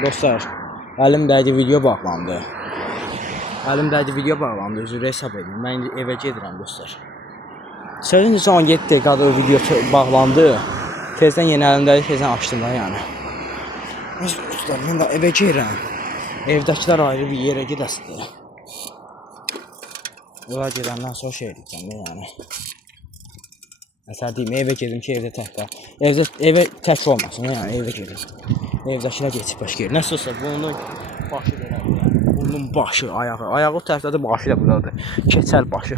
Dostlar, əlimdəki video bağlandı. Əlimdəki video bağlandı, üzr hesab edin. Mən indi evə gedirəm dostlar. Sözün üçün 17 dəqiqədə o video bağlandı. Tezdən yenə əlimdəki tezdən açdım da yəni. Dostlar, mən də evə gedirəm. Evdəkilər ayrı bir yerə gedəsidir. Ora gedəndən sonra şey edəcəm yəni. Məsələn deyim, evə gedim ki, evdə tək qal. Evə tək olmasın, yəni evdə gedim. Evdəkilər geçib başqa yer. Nəsə olsa, bunun başı belədir. Bunun başı, ayağı. Ayağı o tərəfdədir, başı da buradadır. Keçər başı.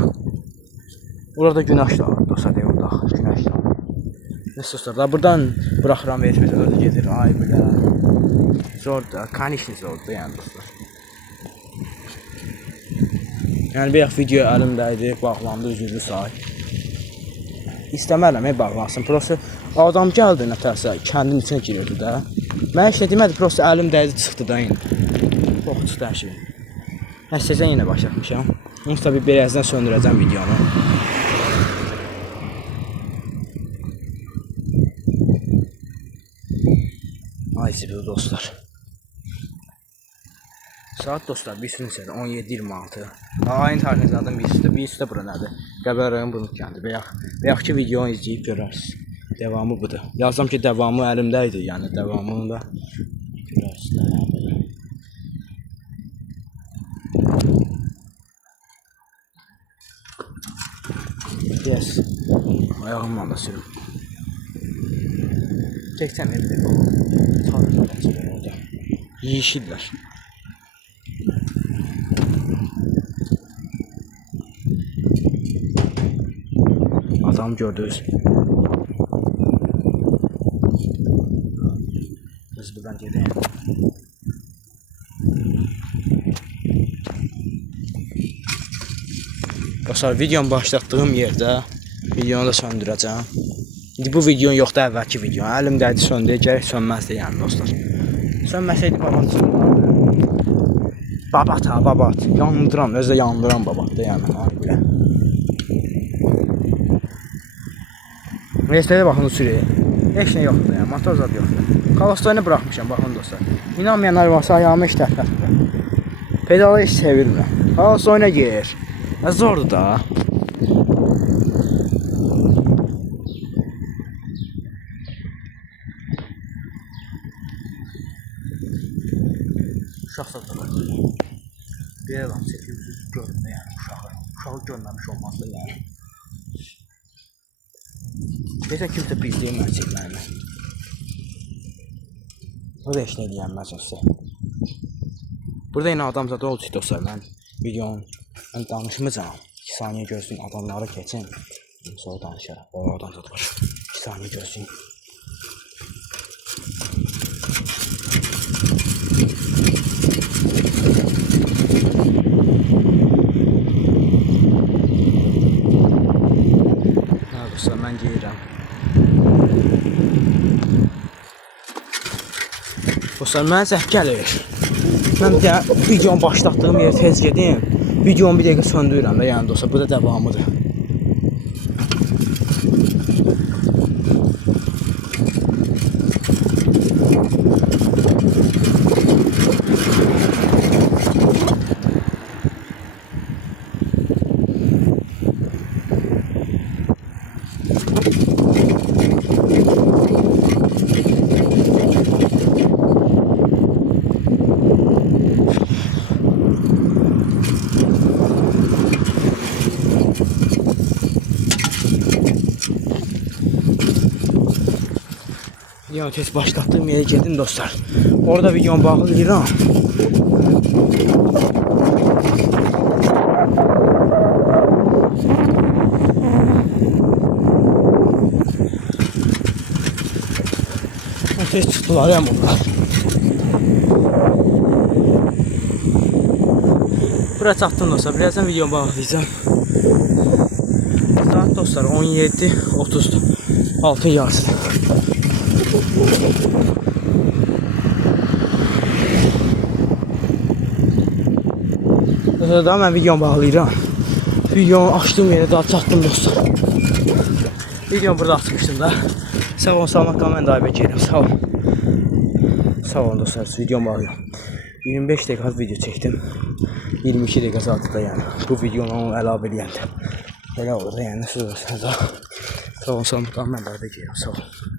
Burada günəş də var, dostlar, deyim dax, günəş də var. Nəsə olsa, da buradan buraxıram vermir, orada gedir, ay bilə. Zordur, kanişli zordur, yəni dostlar. Yəni bir video əlimdəydi, bağlandı, üzüldü say. İstəmərəm, bağlansın. Prosto adam gəldi nətərsə, kəndin içinə girirdi də. Mən heç nə demədi, prosto əlimdəydi, çıxdı da indi. Çox çıxdı hər şey. Həssəsən yenə başlatmışam. Onu tabi birazdan söndürəcəm videonu. Ay zibil dostlar. Saat dostlar 17:26. Ayın tarixini zaten bir üstə bura nədir? Qəbələ rayon Bunuq kəndi. Bayaqki videonu izləyib görərsiniz. Devamı budur. Yazsam ki, devamı əlimdə idi, yəni devamını da görərsiniz. Yes. Ayağımla da sürüm. Çəksən evdə. Tarixlər orada. Yeşillər. Adam gördünüz. Biz buradan gidelim. Dostlar, videonu başlatdığım yerdə videonu da söndürəcəm. İndi bu videonun yoxdur, əvvəlki video. Əlimdədi söndürə gərək sönməzdi yəni dostlar. Sönməsəydi babat sönməzdi. Babat ha, babat. Yandıram, özdə yandıram babatda yəni. Restədə baxın sürüyə. Heç nə yoxdur yəni, motor zad yoxdur. Kalostoyunu bıraxmışam, baxın dostlar. İnanmayanlar varsa ayağımı heç tərpətmirəm. Pedalı heç çevirmirəm. Kalostoyuna gir. Zordur da. Uşaq satılır. Bir adam çəkib görmür yəni uşağı görməmiş olmaz da yəni. Deyəsən kimsə bizliyim mən çəkməyimə. O da heç nə deyənməz olsa. Burada yine adam zaten oldu dostlar, mən videonun danışmayacağım. 2 saniyə gözləyin, adamları keçin. Sonra danışarım. O adam zaten var. 2 saniyə gözləyin. Dostlar, mən geyirəm. Dostlar, mənə zəh gəlir. Mən bir də videonu başlatdığım yeri tez gedim. Videonu bir dəqiqə söndürürəm də yəni dostlar, bu da devamıdır. Videonu tez başlattığım yere geldim dostlar. Orada videonu bağlayacağım. Tez çıktılar ya bunlar. Buraya çatdım dostlar. Birazdan videonu bağlayacağım. Saat dostlar 17:36 yarısı. Daha mən videonu bağlayacağım. Videonu açtığım yere daha çatdım dostlar. Videonu burada açmıştım da. Sağ olun, salamat qalın, mən daha evə gedirəm. Sağ olun. Sağ olun dostlar, videom var ya. 25 dakika video çektim. 22 dakika zaten da yani. Bu videonu onu əlavə eləyəndə. Belə olur da yəni, siz olsanız da. Sağ olun, sağ olun, mən də gəlirəm, sağ olun.